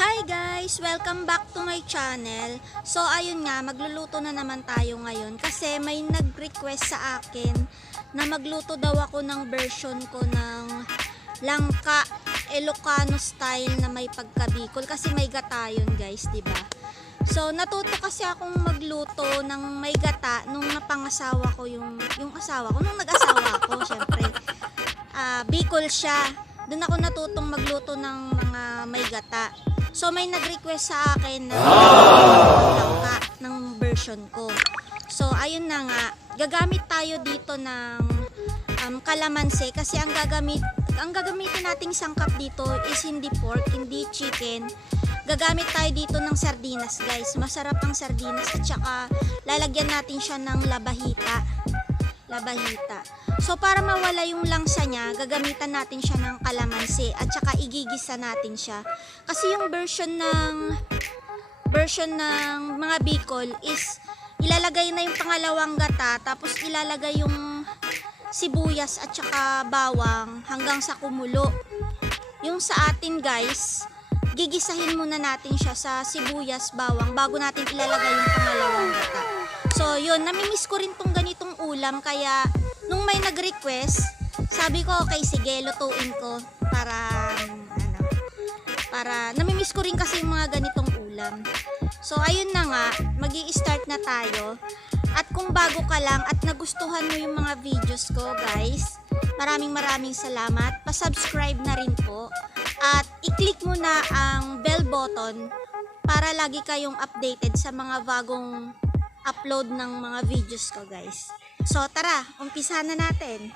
Hi guys! Welcome back to my channel. So ayun nga, magluluto na naman tayo ngayon kasi may nag-request sa akin na magluto daw ako ng version ko ng langka Ilocano style na may pagka-Bicol kasi may gata yun guys, diba? So natuto kasi akong magluto ng may gata nung napangasawa ko yung asawa ko, nung nag-asawa ko syempre. Bicol siya. Doon ako natutong magluto ng mga may gata. So may nag-request sa akin na langka ng version ko. So ayun na nga, gagamit tayo dito ng kalamansi kasi ang gagamitin nating sangkap dito is hindi pork, hindi chicken. Gagamit tayo dito ng sardinas guys. Masarap ang sardinas at saka lalagyan natin siya ng labahita. So para mawala yung langsa niya, gagamitan natin siya ng kalamansi at saka igigisa natin siya. Kasi yung version ng mga Bicol is ilalagay na yung pangalawang gata tapos ilalagay yung sibuyas at saka bawang hanggang sa kumulo. Yung sa atin guys, gigisahin muna natin siya sa sibuyas, bawang bago natin ilalagay yung pangalawang gata. So yun, namimiss ko rin tong ganitong ulam kaya nung may nag-request, sabi ko okay sige, lutuin ko para namimiss ko rin kasi yung mga ganitong ulam. So ayun na nga, magi-start na tayo. At kung bago ka lang at nagustuhan mo yung mga videos ko guys, maraming salamat. Pa-subscribe na rin po. At i-click mo na ang bell button para lagi kayong updated sa mga bagong upload ng mga videos ko guys. So tara, umpisa na natin.